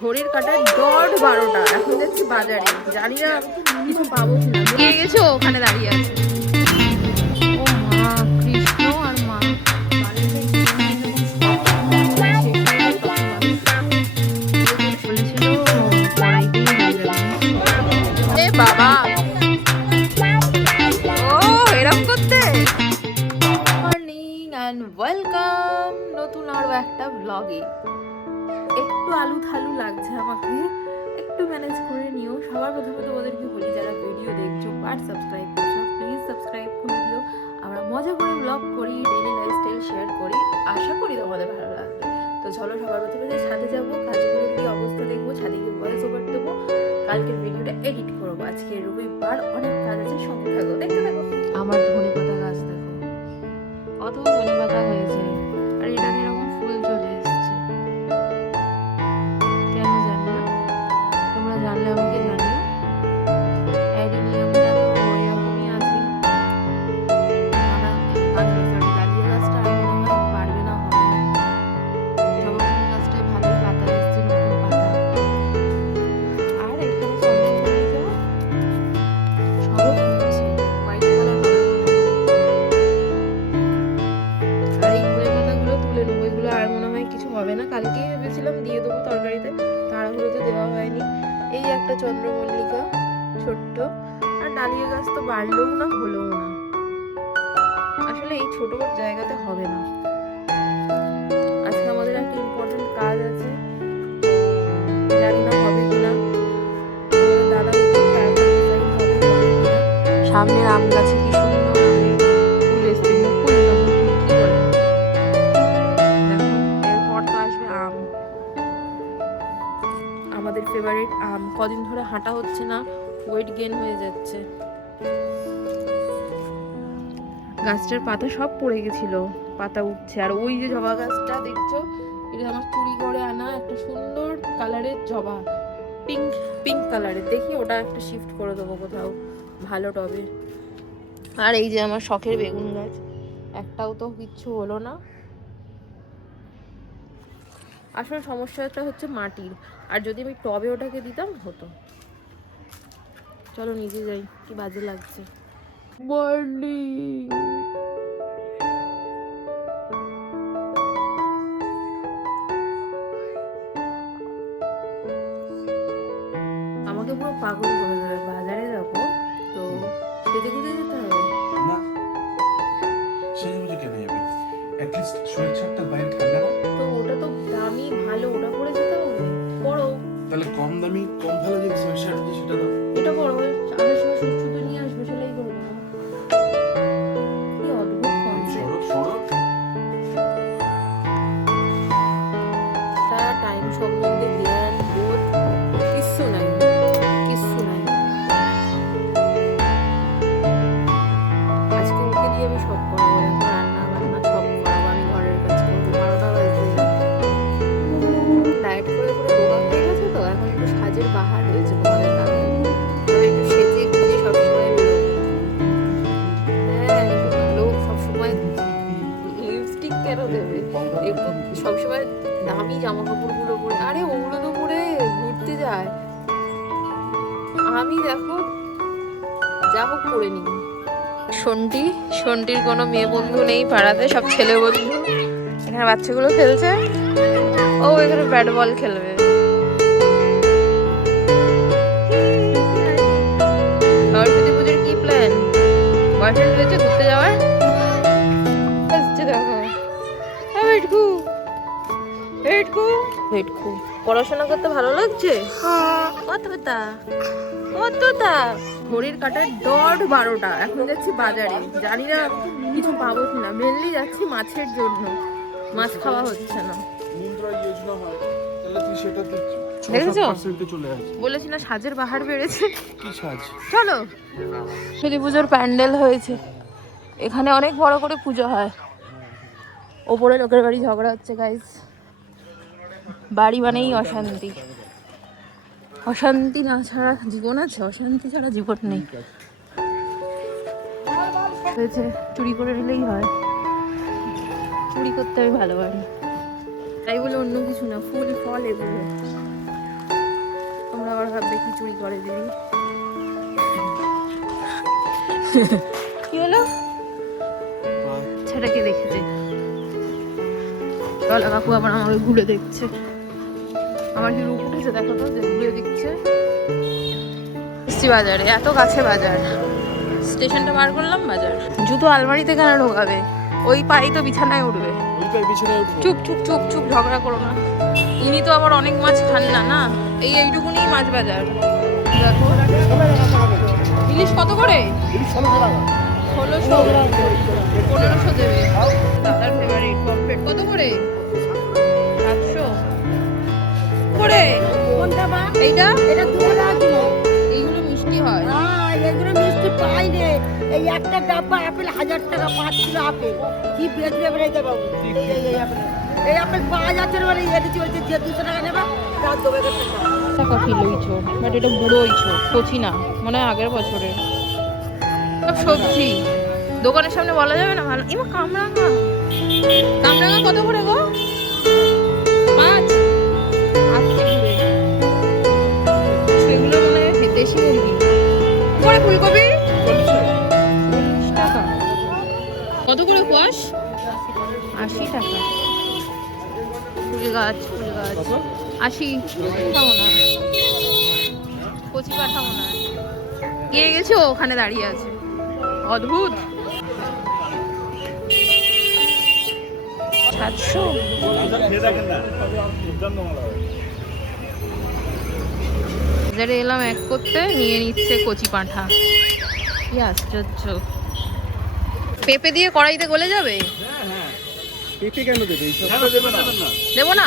ঘড়ির কাটায় ডট বারোটা। এখন যাচ্ছি বাজারে। জানি না কিছু পাবো কিনা? গেছো? ওখানে দাঁড়িয়ে আছে। ও মা কৃষ্ণ আর মা। বাবা। ও এরকম করতে? মর্নিং অ্যান্ড ওয়েলকাম নতুন আরও একটা ব্লগে আলু থালু লাগছে আমাকে। একটু ম্যানেজ করে নিও। সবার প্রথমে তোমাদেরকে বলি, যারা ভিডিও দেখছ আর সাবস্ক্রাইব করছ প্লিজ সাবস্ক্রাইব করে দিও। আমরা মজা করে ব্লগ করি ডেলি লাইফস্টাইল শেয়ার করি। আশা করি তোমাদের ভালো লাগবে। তো চলো সবার প্রথমে যে ছাদে যাব কাজগুলোর কি অবস্থা দেখব, ছাদে গিয়ে ভয়েস ওভার দেবো। কালকের ভিডিওটা এডিট করব। আজকে রবিবার, অনেক কাজ আছে, সঙ্গে থাকো, দেখতে থাকো। আমার ধনে পাতা গাছ দেখো। কত ধনে পাতা হয়েছে। আর এটা জায়গাতে হবে না। আজকে আমাদের একটা ইম্পর্টেন্ট কাজ আছে। জানি না হবে কিনা। তোমাদের দাদা। সামনের আম গাছে কি আসবে আম। আমাদের ফেভারিট আম। কদিন ধরে হাঁটা হচ্ছে না ওয়েট গেন হয়ে যাচ্ছে। গাছটার পাতা সব পড়ে গেছিল। পাতা উঠছে। আর ওই যে জবা গাছটা দেখছ, এটা আমার চুরি করে আনা একটা সুন্দর কালারের জবা। পিঙ্ক পিঙ্ক কালারের। দেখি ওটা একটা শিফট করে দেবো কোথাও। ভালো টবে। আর এই যে আমার শখের বেগুন গাছ। একটাও তো কিচ্ছু হলো না। আসলে সমস্যাটা হচ্ছে মাটির। আর যদি আমি টবে ওটাকে দিতাম, হতো। চলো নিজে যাই। কি বাজে লাগছে। মর্নিং আমাকে পুরো পাগল করে দেবে বাজারে যাব তো সেজে গুজে যেতে হবে। না সেজে বুঝে কেন যাবি? অ্যাটলিস্ট শরীর ছাড়টা বাইরে ঠান্ডা না। তো ওটা তো দামি ভালো ওটা পরে যেতে হবে। পরো। তাহলে কম দামি কম ভালো যে শরীর শার্ট সেটা দাও। এটা পরো আসার সময় সন্টি। সন্টির কোনো মেয়ে বন্ধু নেই পাড়াতে সব ছেলে বন্ধু। এখানে বাচ্চাগুলো খেলছে। ও এখানে ব্যাট বল খেলবে। সরস্বতী পুজোর কি প্ল্যান বয়ফ্রেন্ড হয়েছে ঘুরতে যাওয়ার? আসছে দেখো। ভেটকু ভেটকু ভেটকু পড়াশোনা করতে ভালো লাগছে? কতটা কতটা ঘড়ির কাটায় ডট বারোটা। এখন যাচ্ছি বাজারে। জানি না কিছু পাবো কিনা। মেনলি যাচ্ছি মাছের জন্য। মাছ খাওয়া হচ্ছে না। দেখেছ? বলেছি না সাজের বাহার বেড়েছে। সাজ? চলো। সরস্বতী পুজোর প্যান্ডেল হয়েছে। এখানে অনেক বড় করে পুজো হয়। ওপরে লোকের বাড়ি ঝগড়া হচ্ছে গাইজ বাড়ি মানেই অশান্তি। অশান্তি না ছাড়া জীবন আছে অশান্তি ছাড়া জীবন নেই। হয়েছে চুরি করে নিলেই হয়। চুরি করতে আমি ভালো পারি তাই বলে অন্য কিছু না ফুল ফল এগুলো। তোমরা আবার ভাববে কি চুরি করে দিবি কি হলো? ছেলেকে দেখেছে। কাকু আবার আমাকে ঘুরে দেখছে। আমার কি রূপ উঠেছে দেখো তো যে ঘুরে দেখছে এসছি বাজারে এত কাছে বাজার। স্টেশনটা পার করলাম বাজার। জুতো আলমারিতে কেন ঢোকাবে? ওই পাই তো বিছানায় উঠবে। চুপ চুপ চুপ চুপ ঝগড়া করো না। ইনি তো আবার অনেক মাছ খান না না? এই এইটুকুনি মাছ বাজার। দেখো। ইলিশ কত করে? ষোলোশো। পনেরোশো দেবে। দাদার ফেভারিট পম্পেট কত করে? করে। কোনটা এইটা? এটা দু টাকা কিলো এইগুলো মিষ্টি হয়। না এগুলো মিষ্টি পাই রে। এই একটা ডাব্বা আপেল হাজার টাকা পাঁচ কিলো আপেল। কি বেচবে বেড়ে বাবু? এই আপেল। এই আপেল পাওয়া যাচ্ছে না মানে এটা চলছে যে দুশো টাকা নেবা তার টাকা বাট এটা কচি না মনে হয় আগের বছরের। সব সবজি। দোকানের সামনে বলা যাবে না ভালো। এমা কামরাঙা কামরাঙা কত করে গো? পাঁচ। দেশি মুরগি করে ফুলকপি? টাকা। কত করে কোয়াশ আশি টাকা। ফুল গাছ ফুল গাছ আশি না। কচি না। গিয়ে গেছো? ওখানে দাঁড়িয়ে আছে। অদ্ভুত। সাতশো? বাজারে এলাম এক করতে নিয়ে নিচ্ছে কচি পাঁঠা। কি আশ্চর্য। পেঁপে দিয়ে কড়াইতে গলে যাবে? পেঁপে কেন দেবে? দেবো না?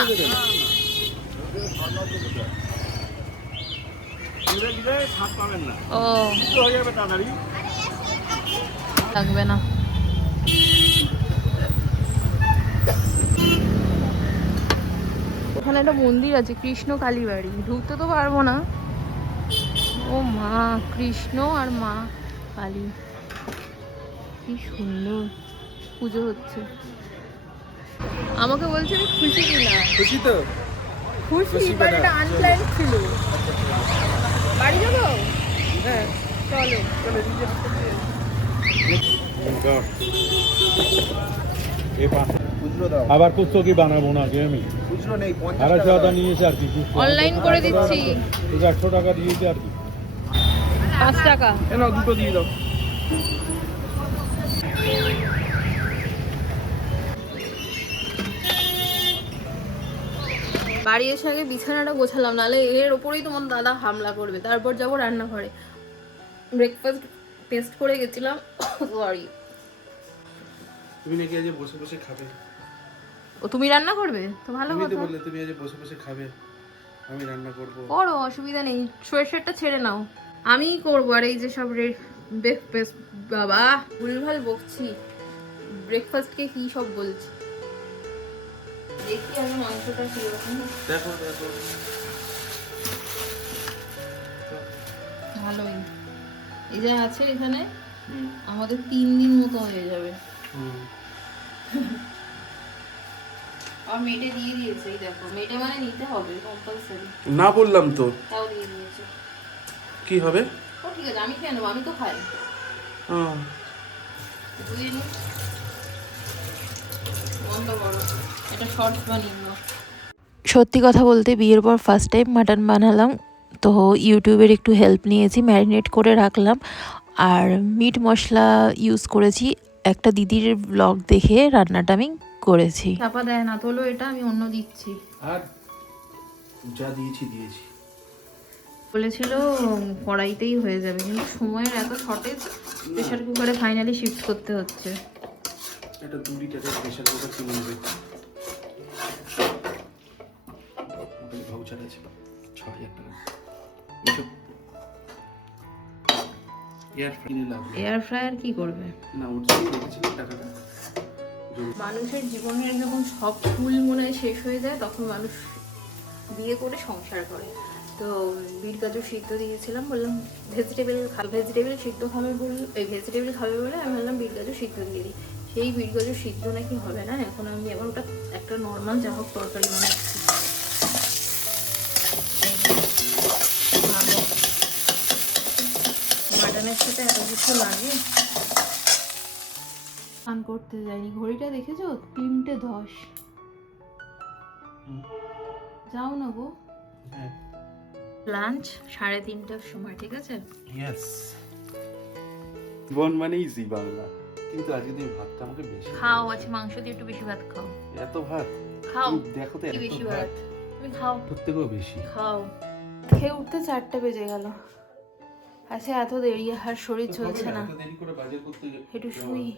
ও। থাকবে না। ওখানে একটা মন্দির আছে কৃষ্ণ কালীবাড়ি। ঢুকতে তো পারব না। ও মা কৃষ্ণ আর মা কালী। কি সুন্দর পুজো হচ্ছে। আমাকে বলছে আমি খুশি কিনা। খুশি তো? খুশি বাট এটা আনপ্ল্যান ছিল। বাড়ি যাব? হ্যাঁ। চলো। চলে দাও। আবার কুচ্ছো কি বানাবো না কি আমি আড়াইশো টাকা নিয়েছি আর কি অনলাইন করে দিচ্ছি। একশো টাকা দিয়েছি আর কি। পাঁচ টাকা। এ নাও দুটো দিয়ে দাও। বাড়ি এসে আগে বিছানাটা গোছালাম নাহলে এর ওপরেই তোমার দাদা হামলা করবে। তারপর যাব রান্নাঘরে। ব্রেকফাস্ট টেস্ট করে গেছিলাম সরি তুমি নাকি আজ বসে বসে খাবে? ও তুমি রান্না করবে? তো ভালো তুমি বললে তুমি আজ বসে বসে খাবে। আমি রান্না করব। করো অসুবিধা নেই। সরষেরটা ছেড়ে নাও। আমিই করব আর এই যে সব ব্রেকফাস্ট বাবা। ভুলভাল বকছি। ব্রেকফাস্টকে কি সব বলছি? দেখি আমি মাংসটা কীরকম দেখো দেখো। ভালোই। এই যে আছে এখানে আমাদের তিন দিন মতো হয়ে যাবে। হুম। আর মেটে দিয়ে দিয়েছে এই দেখো। মেটে মানে নিতে হবে কম্পালসারি না বললাম তো। তাও দিয়ে দিয়েছে। কি হবে? ও ঠিক আছে আমি কেন আমি তো খাই। হ্যাঁ ধুয়ে নি? বন্ধ করো। এটা শর্টস বানিয়ে নাও। সত্যি কথা বলতে বিয়ের পর ফার্স্ট টাইম মাটন বানালাম তো ইউটিউবের একটু হেল্প নিয়েছি ম্যারিনেট করে রাখলাম। আর মিট মশলা ইউজ করেছি একটা দিদির ব্লগ দেখে রান্নাটা আমি করেছি। চাপা দেয় না তোলো এটা আমি অন্য দিচ্ছি। আর যা দিয়েছি দিয়েছি। বলেছিল কড়াইতেই হয়ে যাবে। কিন্তু সময়ের এত শর্টেজ প্রেশার কুকারে ফাইনালি শিফট করতে হচ্ছে। একটা দু লিটারের প্রেশার কুকার কিনে নেবে। ভাউচার আছে ছ হাজার টাকা এয়ার কিনে লাভ নেই। এয়ার ফ্রায়ার কি করবে? না ওর জন্য রেখেছিলাম টাকাটা। মানুষের জীবনের যখন সব ফুল মনে হয় শেষ হয়ে যায় তখন মানুষ বিয়ে করে সংসার করে। তো বিট গাজর সিদ্ধ দিয়েছিলাম বললাম ভেজিটেবল ভেজিটেবল সিদ্ধ খাবে বল এই ভেজিটেবল খাবে বলে আমি বললাম বিট গাজর সিদ্ধ দিয়ে দিই। সেই বিট গাজর সিদ্ধ নাকি হবে না এখন আমি আবার ওটা একটা নর্মাল যা হোক তরকারি বানাচ্ছি। ভালো স্নানের সাথে এত কিছু লাগে। স্নান করতে যাইনি। ঘড়িটা দেখেছ? তিনটে দশ। যাও না গো। লাঞ্চ সাড়ে তিনটার সময় ঠিক আছে? ইয়েস জীবন মানে ইজি বাংলা। কিন্তু আজকে তুমি ভাতটা আমাকে বেশি খাও দিয়েছ। আছে মাংস দিয়ে একটু বেশি ভাত খাও। এত ভাত? খাও। দেখো তো এত বেশি ভাত? তুমি খাও। প্রত্যেকেও বেশি। খাও। খেয়ে উঠতে চারটে বেজে গেল। আচ্ছা এত দেরি আর শরীর চলছে না। এত দেরি করে বাজার করতে গে- একটু শুই।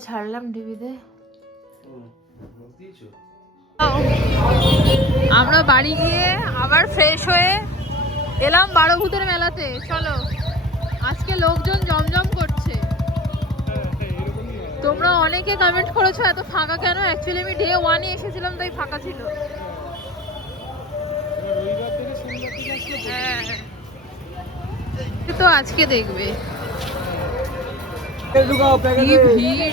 ছাড়লাম টিভিতে। দিয়েছ? আমরা বাড়ি গিয়ে আবার ফ্রেশ হয়ে এলাম বারো ভূতের মেলাতে। চলো আজকে লোকজন জমজম করছে। তোমরা অনেকে কমেন্ট করেছ এত ফাঁকা কেন? অ্যাকচুয়ালি আমি ডে ওয়ানে এসেছিলাম তাই ফাঁকা ছিল। হ্যাঁ। তো আজকে দেখবে। ভিড়।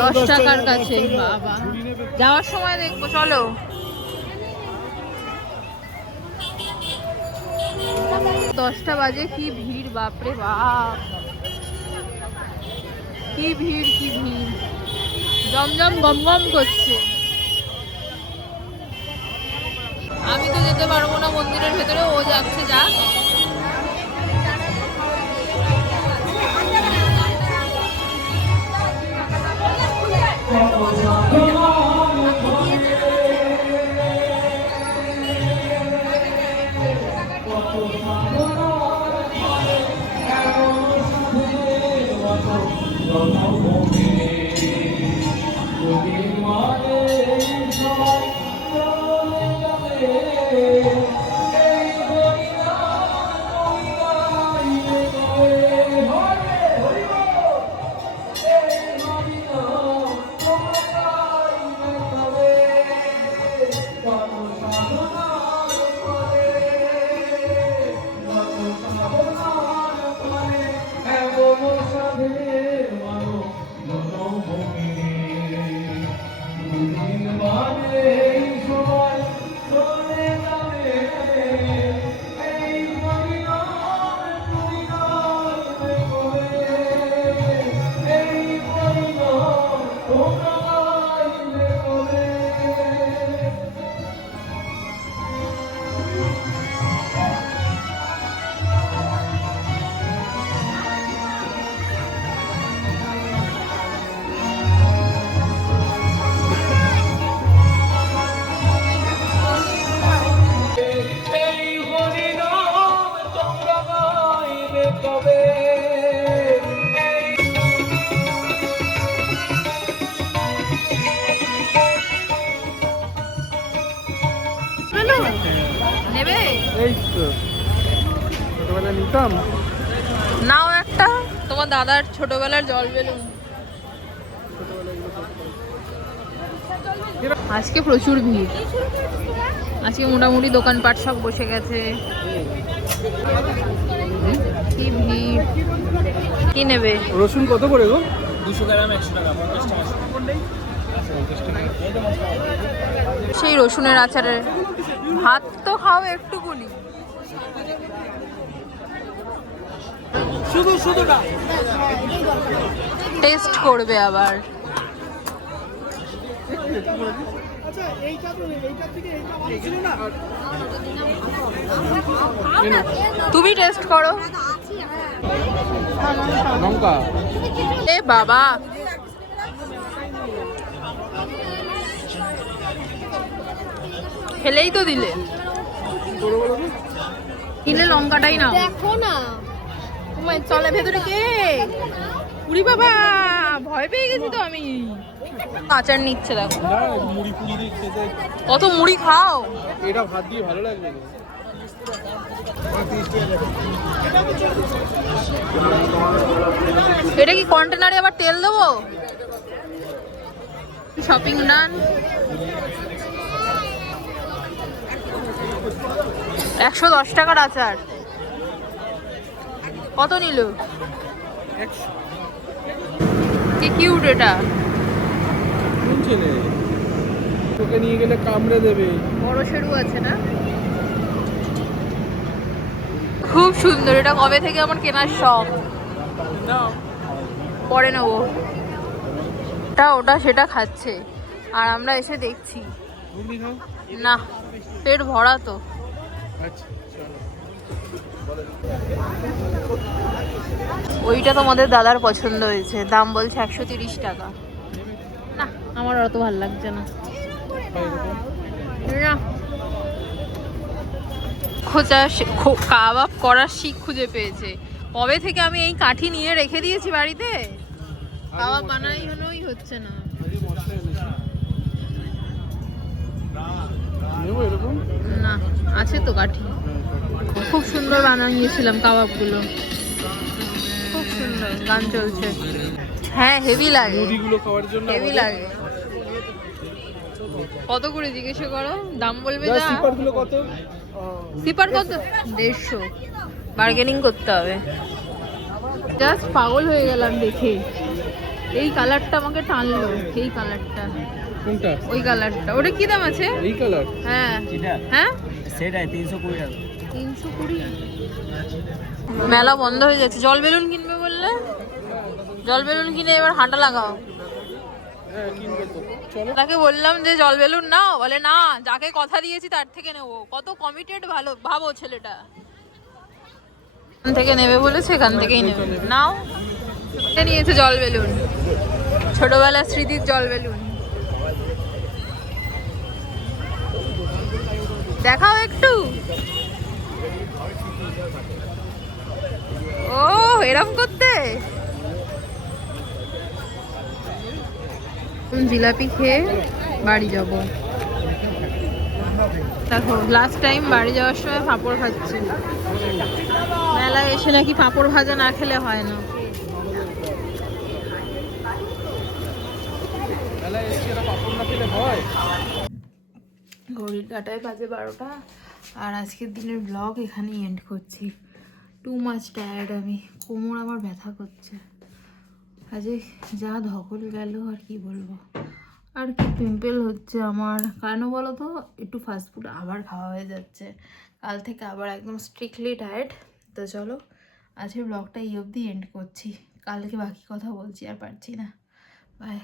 দশ টাকার কাছে বাবা। যাওয়ার সময় দেখব, চলো। দশটা বাজে, কি ভিড়, বাপরে বাপ। কি ভিড় কি ভিড়। জমজম গম গম করছে। আমি তো যেতে পারব না মন্দিরের ভেতরে, ও যাচ্ছে যা নেবে? এই তো। ছোটবেলা নিতাম। নাও একটা। তোমার দাদার ছোটবেলার জল বেলুন। আজকে প্রচুর ভিড়। আজকে মোটামুটি দোকানপাট সব বসে গেছে। কি ভিড়। কি নেবে? রসুন কত করে গো? দুশো গ্রাম একশো টাকা। সেই রসুনের আচারের। ভাত তো খাও একটুকুনি। শুধু শুধুটা টেস্ট করবে আবার। তুমি টেস্ট করো। এ বাবা ফেলেই তো দিলে। দিলে লঙ্কাটাই না দেখো না। তোমার চলে ভেতরে কে? উড়ি বাবা ভয় পেয়ে গেছি তো আমি। আচার নিচ্ছে দেখো। মুড়ি দিয়ে খেতে কত মুড়ি খাও। এটা ভাত দিয়ে ভালো লাগবে। এটা কি কন্টেনারে আবার তেল দেবো? শপিং ডান একশো দশ টাকার আচার। কত নিল? কি কিউট এটা। তোকে নিয়ে গেলে কামড়ে দেবে। বড় সরু আছে না? খুব সুন্দর। এটা কবে থেকে আমার কেনার শখ? পরে নেব। ওটা ওটা সেটা খাচ্ছে। আর আমরা এসে দেখছি। না পেট ভরা তো। ওইটা তোমাদের দাদার পছন্দ হয়েছে। দাম বলছে একশো তিরিশ টাকা। না আমার অত ভালো লাগছে না। না। খোঁচা শি- খো- কাবাব করার শিখ খুঁজে পেয়েছে। কবে থেকে আমি এই কাঠি নিয়ে রেখে দিয়েছি বাড়িতে? কাবাব বানাই হলোই হচ্ছে না। নেব এরকম? না আছে তো কাঠি। খুব সুন্দর বানিয়েছিলাম কাবাবগুলো। খুব সুন্দর গান চলছে। হ্যাঁ হেভি লাগে। মুড়িগুলো খাওয়ার জন্য হেভি লাগে। কত করে জিজ্ঞেসে করো? দাম বলবে যা যা। কত? স্লিপার কত? দেড়শো। বার্গেনিং করতে হবে। জাস্ট পাগল হয়ে গেলাম দেখে। এই কালারটা আমাকে টানলো এই কালারটা। কোনটা? ওই কালারটা। ওটা কি দাম আছে? এই কালার? হ্যাঁ। হ্যাঁ? সেটাই তিনশো কুড়ি টাকা। তিনশো কুড়ি? মেলা বন্ধ হয়ে যাচ্ছে। জল বেলুন কিনবে বললে? জল বেলুন কিনে এবার হাঁটা লাগাও। হ্যাঁ কিনবো তো। চলো। তাকে বললাম যে জল বেলুন নাও। বলে না যাকে কথা দিয়েছি তার থেকে নেব। কত কমিটেড ভালো ভাবো ছেলেটা। এখান থেকে নেবে বলেছে এখান থেকেই নেবে। নাও। নিয়েছে জল বেলুন। ছোটবেলার স্মৃতির জল বেলুন। দেখাও একটু। ও এরম করতে? জিলাপি খেয়ে বাড়ি যাব। দেখো লাস্ট টাইম বাড়ি যাওয়ার সময় পাঁপড় খাচ্ছে। মেলায় এসে নাকি পাঁপড় ভাজা না খেলে হয় না। মেলায় এটা পাপড় না খেলে হয়? ঘড়ির কাটায় বাজে বারোটা। আর আজকের দিনের ব্লগ এখানেই এন্ড করছি। টু মাছ টায়ার্ড আমি। কোমর আমার ব্যথা করছে। আজকে যা ধকল গেল, আর কি বলব? আর কি পিম্পল হচ্ছে আমার। কেন বলো তো? একটু ফাস্টফুড আবার খাওয়া হয়ে যাচ্ছে। কাল থেকে আবার একদম স্ট্রিক্টলি ডায়েট তো চলো, আজকের ব্লগটা এই অবধি এন্ড করছি। কালকে বাকি কথা বলছি আর পারছি না। বাই